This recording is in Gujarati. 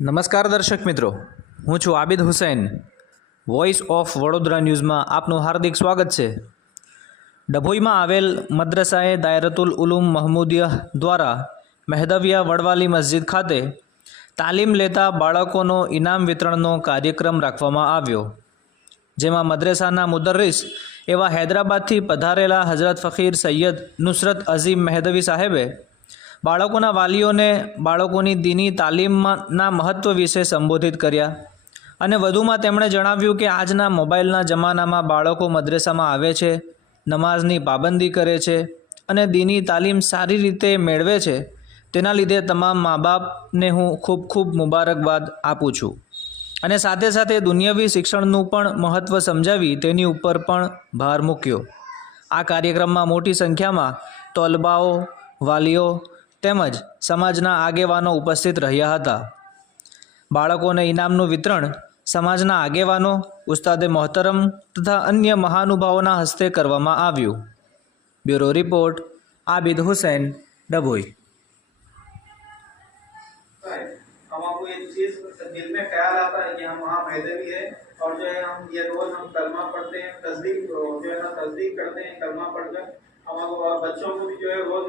નમસ્કાર દર્શક મિત્રો, હું છું આબિદ હુસૈન. વોઇસ ઓફ વડોદરા ન્યૂઝમાં આપનું હાર્દિક સ્વાગત છે. ડભોઈમાં આવેલ મદ્રસાએ દાયરતુલ ઉલુમ મહમૂદિયહ દ્વારા મહેદવિયા વડવાલી મસ્જિદ ખાતે તાલીમ લેતા બાળકોનો ઇનામ વિતરણનો કાર્યક્રમ રાખવામાં આવ્યો, જેમાં મદ્રસાના મુદર્રિસ એવા હૈદરાબાદથી પધારેલા હઝરત ફકીર સૈયદ નુસરત અઝીમ મહેદવી સાહેબે બાળકોના વાલીઓને બાળકોની દીની તાલીમના મહત્ત્વ વિશે સંબોધિત કર્યા અને વધુમાં તેમણે જણાવ્યું કે આજના મોબાઈલના જમાનામાં બાળકો મદ્રસામાં આવે છે, નમાઝની પાબંદી કરે છે અને દીની તાલીમ સારી રીતે મેળવે છે. તેના લીધે તમામ મા બાપને હું ખૂબ ખૂબ મુબારકબાદ આપું છું અને સાથે સાથે દુનિયાવી શિક્ષણનું પણ મહત્ત્વ સમજાવી તેની ઉપર પણ ભાર મૂક્યો. આ કાર્યક્રમમાં મોટી સંખ્યામાં તોલબાઓ, વાલીઓ તેમજ સમાજના આગેવાનો ઉપસ્થિત રહ્યા હતા. બાળકોને ઇનામનું વિતરણ સમાજના આગેવાનો, ઉસ્તાદે મોહતરમ તથા અન્ય મહાનુભાવોના હસ્તે કરવામાં આવ્યું. Bureau report, Abid Hussain, Dabhoi. हमको ये चीज दिल में ख्याल आता है कि हम वहाँ महदवी है और जो है हम ये रोज हम कलमा पढ़ते हैं, तस्दीक जो है ना तस्दीक करते हैं कलमा पढ़कर. हमको और बच्चों को भी जो है रोज